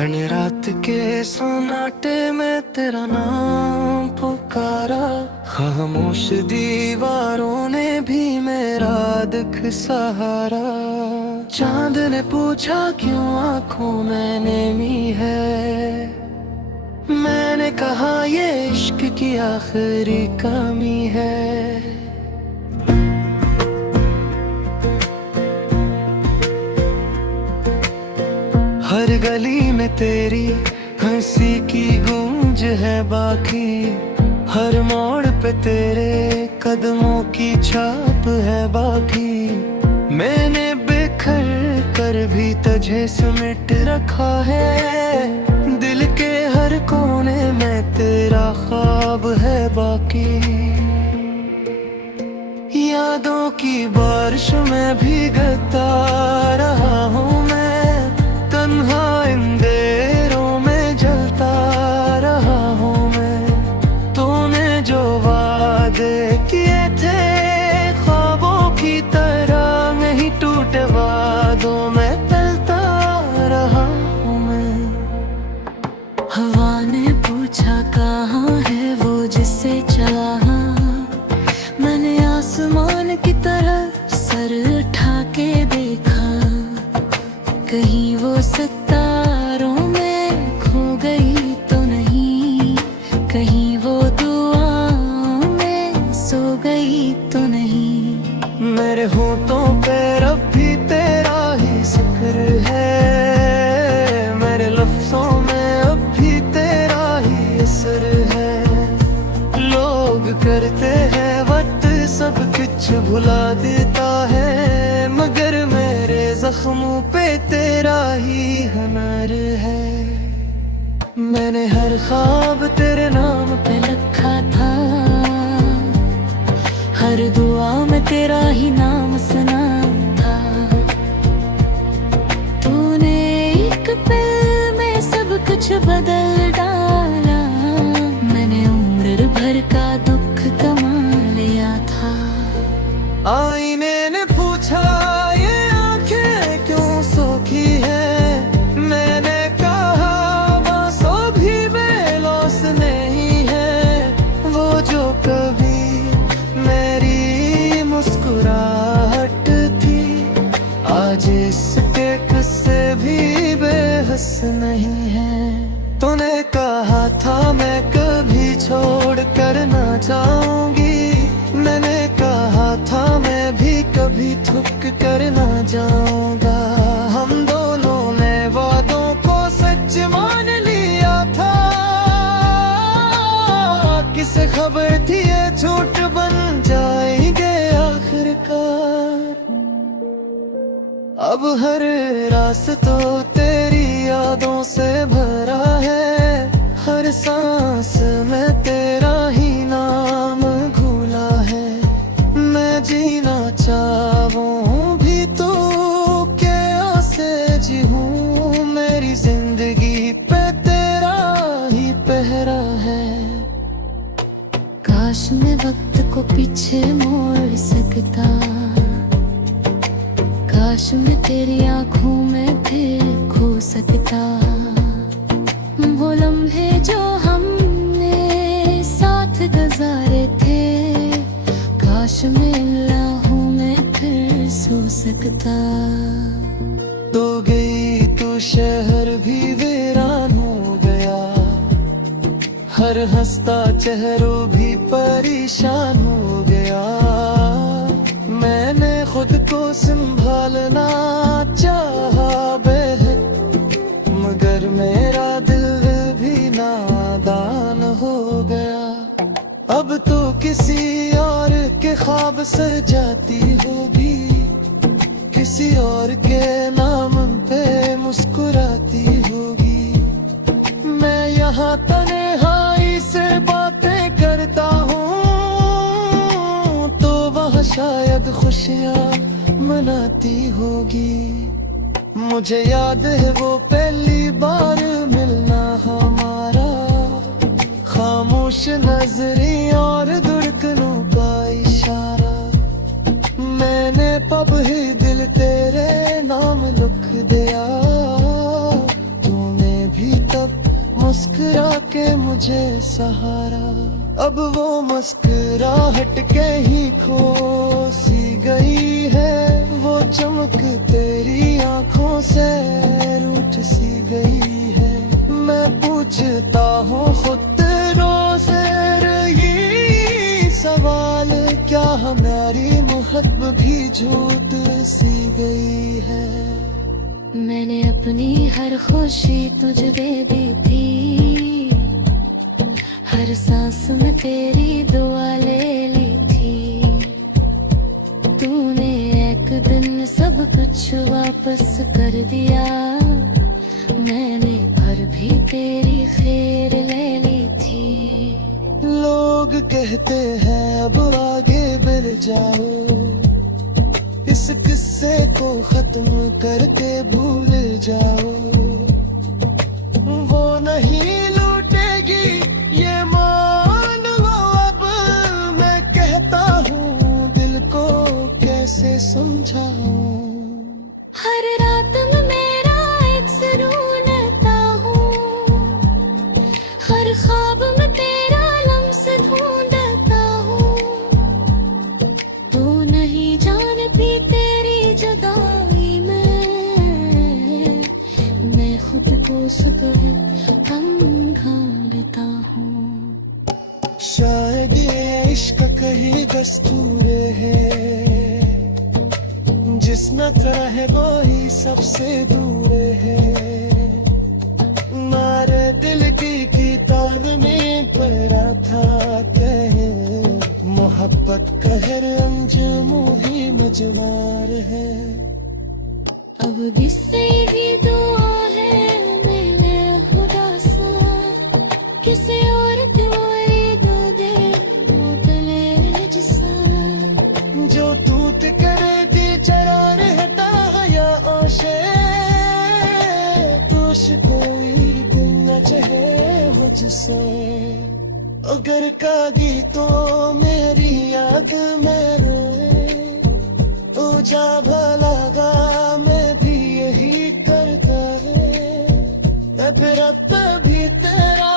घन रात के सन्नाटे में तेरा नाम पुकारा, खामोश दीवारों ने भी मेरा दुख सहारा। चांद ने पूछा क्यों आंखों में नेमी है, मैंने कहा ये इश्क की आखिरी कमी है। हर गली में तेरी हंसी की गूंज है बाकी, हर मोड़ पे तेरे कदमों की छाप है बाकी। मैंने बिखर कर भी तुझे समेट रखा है, दिल के हर कोने में तेरा ख्वाब है बाकी। यादों की बारिश में भीगता रहा हूँ मैं, तन्हा इन अंधेरों में जलता रहा हूँ मैं। तूने जो वादे किए थे ख्वाबों की तरह, नहीं टूटे वादों में तलता रहा हूँ मैं। हवा ने पूछा कहाँ है वो जिससे चाहा, मैंने आसमान की तरफ सर उठा के देखा। कहीं वो सितारों में खो गई तो नहीं, कहीं वो दुआओं में सो गई तो नहीं। मेरे होठों पे अब भी तेरा ही जिक्र है, मेरे लफ्जों में अब भी तेरा ही असर है। लोग करते हैं वक्त सब कुछ भुला देता है, मगर मेरे जख्मों पे तेरा ही हुनर है। मैंने हर ख्वाब तेरे नाम पे रखा था, हर दुआ में तेरा ही नाम सुना था। तूने एक पल में सब कुछ बदल डाला, मैंने उम्र भर का दुख कमा लिया था। आईने ने पूछा ये आंखें क्यों सोखी है, मैंने कहा बांसों भी बेलौस नहीं है। वो जो कभी मेरी मुस्कुराहट थी, आज इसके किस्से भी बेहस नहीं है। तूने कहा था मैं कभी छोड़ कर ना जाऊंगी, मैंने कहा था मैं भी कभी थक कर ना जाऊंगा। हम दोनों ने वादों को सच मान लिया था, किसे खबर थी ये झूठ बन जाएंगे आखिरकार। अब हर रास्ता तेरी यादों से भरा है, हर सांस में तेरा ही नाम घुला है। मैं जीना चाहूं भी तो क्या से जीऊं, मेरी जिंदगी पे तेरा ही पहरा है। काश मैं वक्त को पीछे मोड़ सकता, काश मैं तेरी आंखों में फिर खो सकता। वो लम्हे जो हमने साथ गुजारे थे, काश मैं इन लम्हों में फिर सो सकता। तो गई तो शहर भी वीरान हो गया, हर हंसता चेहरों भी परेशान हो गया। मैंने खुद को संभालना चाहा बेहद, मगर मेरा दिल भी नादान हो गया। अब तो किसी और के ख्वाब सजाती होगी, किसी और के नाम पे मुस्कुराती होगी। मैं यहाँ तन्हाई से बातें करता हूँ, तो वह शायद खुशियाँ मनाती होगी। मुझे याद है वो पहली बार मिलना हमारा, खामोश नजरी और धड़कनों का इशारा। मैंने पब ही दिल तेरे नाम लिख दिया, तूने के मुझे सहारा। अब वो मुस्कुराहट के ही खो सी गई है, वो चमक तेरी आंखों से रूठ सी गई है। मैं पूछता हूँ खुद रोज़ ये सवाल, क्या हमारी मोहब्बत भी झूठ सी गई है। मैंने अपनी हर खुशी तुझे दे दी थी, हर सांस में तेरी दुआ ले ली थी। तूने एक दिन सब कुछ वापस कर दिया, मैंने भर भी तेरी खैर ले ली थी। लोग कहते हैं अब आगे बढ़ जाओ, इस किस्से को खत्म करके भूल जाओ। वो नहीं लूटेगी ये मान लो, अब मैं कहता हूँ दिल को कैसे समझाऊं। हर रात में मेरा एक सुरूनता हूँ, हर ख्वाब में तेरा लम्स ढूंढता हूँ। तू नहीं जानती तेरी जुदाई में, मैं खुद को सुबह घालता हूँ। शायद ये इश्क कहीं दस्तूर है, जिस न तरह वो ही सबसे दूर है। मारे दिल की किताब में पढ़ा था कहे, मोहब्बत कहर अंजुम ही मजमार है। अब भी सही दुआ है मैंने खुदा सा, किसी और तुम्हारी दो दे गले जिसा। जो तूत करे दी चरा रहता या ओशे, तुझ कोई दिन न चाहे हो जिसे। अगर कागी तो मेरी याद में रोए, ओ जा भलागा मैं भी यही करता है। मैं फिर अब भी तेरा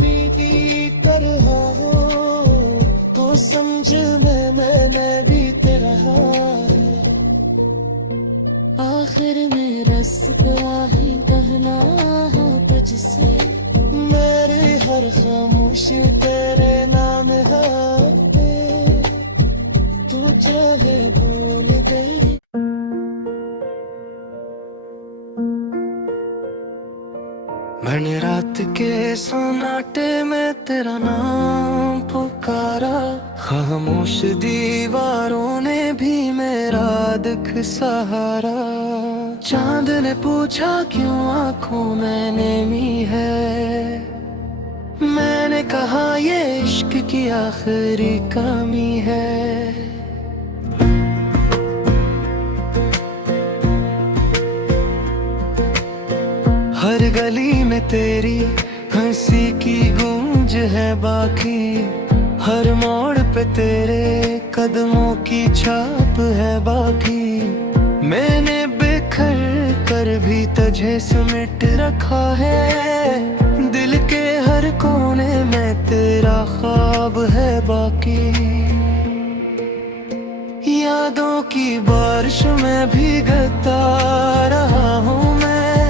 बीती कर रहा हूँ, तो समझ मैंने भी तेरा है। आखिर में रस्ता ही कहना हो तुझसे, मेरी हर खामोशी तेरे नाम है। तू चाहे बोल गई। मैंने रात के सन्नाटे में तेरा नाम पुकारा, खामोश दीवारों ने भी मेरा दुख सहारा। चांद ने पूछा क्यों आंखों में नेमी है, मैंने कहा ये इश्क की आखिरी कमी है। हर गली में तेरी हंसी की गूंज है बाकी, हर मोड़ पे तेरे कदमों की छाप है बाकी। मैंने बिखर कर भी तुझे समेट रखा है, दिल के हर कोने में तेरा ख्वाब है बाकी। यादों की बारिश में भीगता रहा हूँ मैं,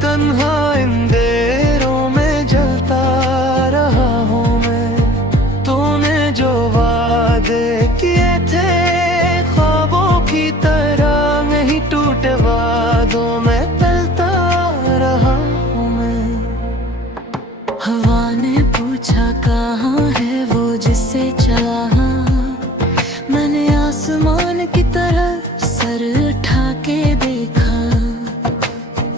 तन्हा इन अंधेरों में जलता रहा हूँ मैं। तूने जो वादे किए थे ख्वाबों की तरह, नहीं टूटे वादों में तलता रहा हूँ मैं। हवा ने पूछा कहाँ है वो जिसे चाहा, मैंने आसमान की तरफ सर उठा के देखा।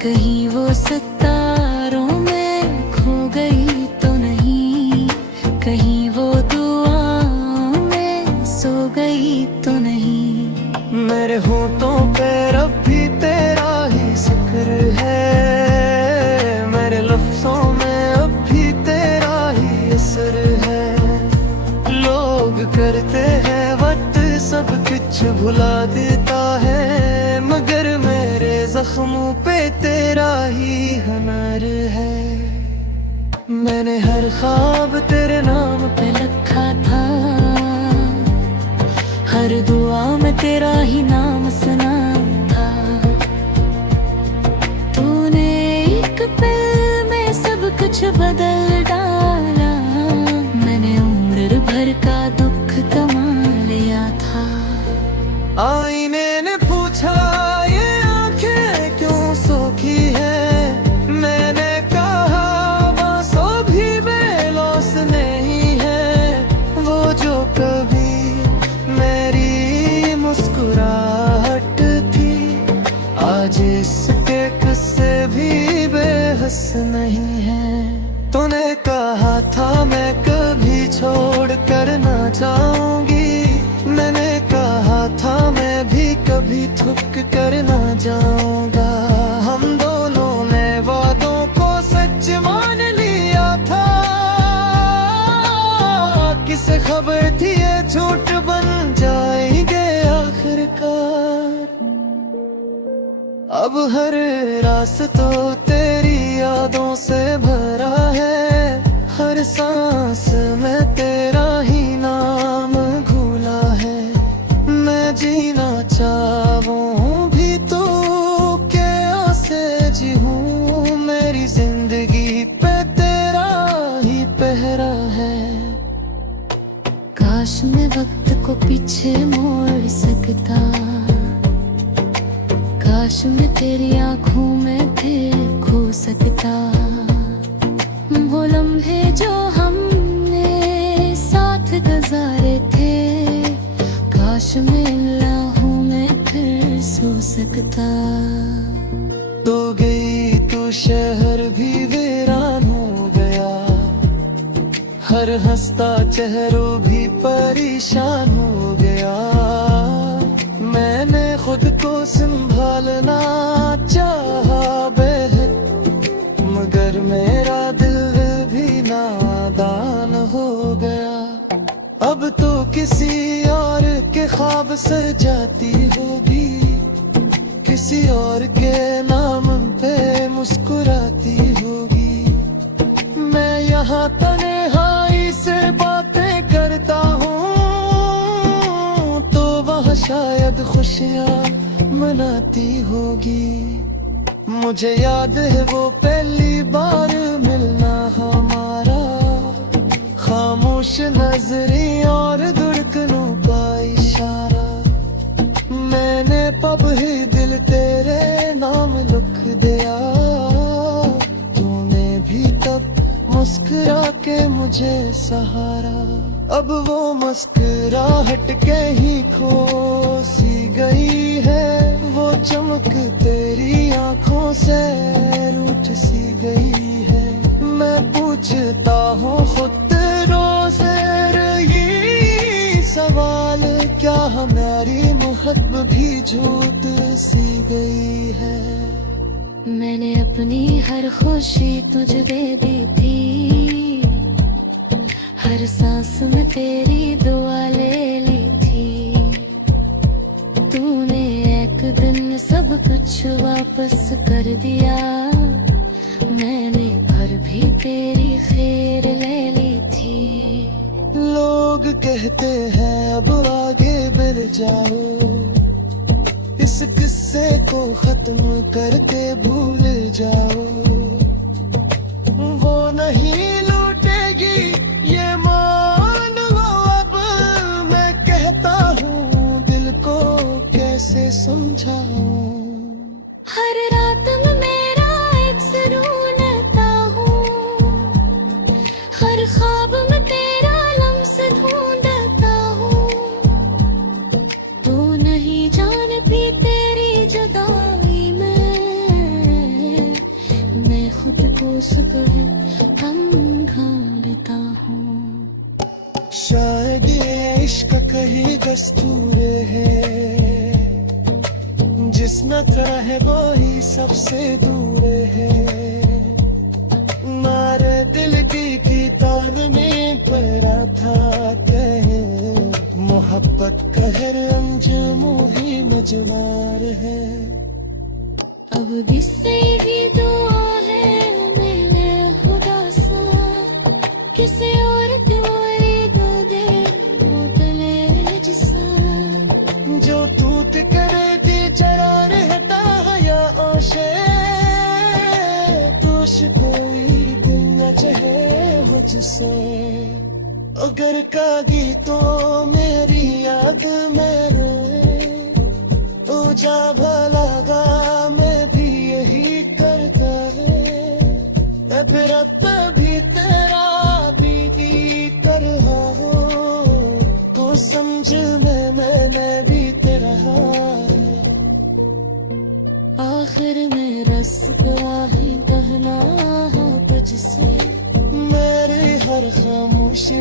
कहीं वो सितारों में खो गई तो नहीं, कहीं वो दुआओं में सो गई तो नहीं। मेरे होठों पे अब भी तेरा ही जिक्र है, मेरे लफ्जों में अब भी तेरा ही असर है। लोग करते हैं वक्त सब कुछ भुला देता है, मगर मेरे जख्मों पे तेरा ही हुनर है। मैंने हर ख्वाब तेरे नाम पे रखा था, हर दुआ में तेरा ही नाम सुना था। तूने एक पल में सब कुछ बदल डाला, मैंने उम्र भर का दुख कमा लिया था। आईने ने पूछा ये आंखें क्यों सोखी है, मैंने कहा बांसों भी बेलौस नहीं है। वो जो कभी मेरी मुस्कुराहट थी, आज इसके किस्से भी बेहस नहीं है। तूने कहा था मैं कभी छोड़ कर ना जाऊंगी, मैंने कहा था मैं भी कभी थक कर ना जाऊंगा। हम दोनों ने वादों को सच मान लिया था, किसे खबर थी ये झूठ बन जाएंगे आखिरकार। अब हर रास्ता तेरी यादों से भरा है, हर सांस में तेरा ही नाम घुला है। मैं जीना चाहूं भी तो क्या से जीऊं, मेरी जिंदगी पे तेरा ही पहरा है। काश मैं वक्त को पीछे मोड़ सकता, काश मैं तेरी आंखों में फिर खो सकता। वो लम्हे जो हमने साथ गुजारे थे, काश मैं इन लम्हों में फिर सो सकता। तो गई तो शहर भी वीरान हो गया, हर हंसता चेहरों भी परेशान हो गया। मैंने खुद को संभालना चाहा बेहद, मगर मेरा दिल भी नादान हो गया। अब तो किसी और के ख्वाब सजाती होगी, किसी और के नाम पे मुस्कुराती होगी। मैं यहाँ तन्हाई से बातें करता हूँ, तो वह शायद खुशियाँ मनाती होगी। मुझे याद है वो पहली बार मिलना हमारा, खामोश नजरें और धड़कनों का इशारा। मैंने पब ही दिल तेरे नाम लिख दिया, तूने भी तब मुस्कुरा के मुझे सहारा। अब वो मुस्कुराहट कहीं खो सी गई है, वो चमक तेरी आंखों से रूठ सी गई है। मैं पूछता हूँ खुद से यही सवाल, क्या हमारी मोहब्बत भी झूठ सी गई है। मैंने अपनी हर खुशी तुझे दे दी थी, हर सांस में तेरी दुआ ले ली थी। तूने एक दिन सब कुछ वापस कर दिया, मैंने भर भी तेरी खैर ले ली थी। लोग कहते हैं अब आगे बढ़ जाओ, इस किस्से को खत्म करके भूल जाओ। वो नहीं लूटेगी ये मान लो, अब मैं कहता हूँ दिल को कैसे समझाऊं। हर रात में मेरा एक सुरूनता हूँ, हर ख्वाब में तेरा लम्स ढूंढता हूँ। तू नहीं जानती तेरी जुदाई में, मैं खुद को सुकह हम घालता हूँ। शायद ये इश्क कहीं दस्तूर है, जिस न तरह वो ही सबसे दूर है। मारे दिल की किताब में पढ़ा था कहे, मोहब्बत कहर अंजुम ही मजमार है। अब भी से ही दुआ है मैंने खुदा सा, किसी और तुम्हारी दो दिल वो गले जिसा जो तूत करेगी जरा रहता या ओशे तुश कोई दिन न चाहे हो जिसे अगर कागी तो मेरी याद में रोए ओ जा भलागा मैं भी यही करता है मैं फिर अब भी तेरा बीती कर रहा हूँ तो समझ मैंने भी तेरा है आखिर में रस गया ही कहना हो तुझसे मेरी हर खामोशी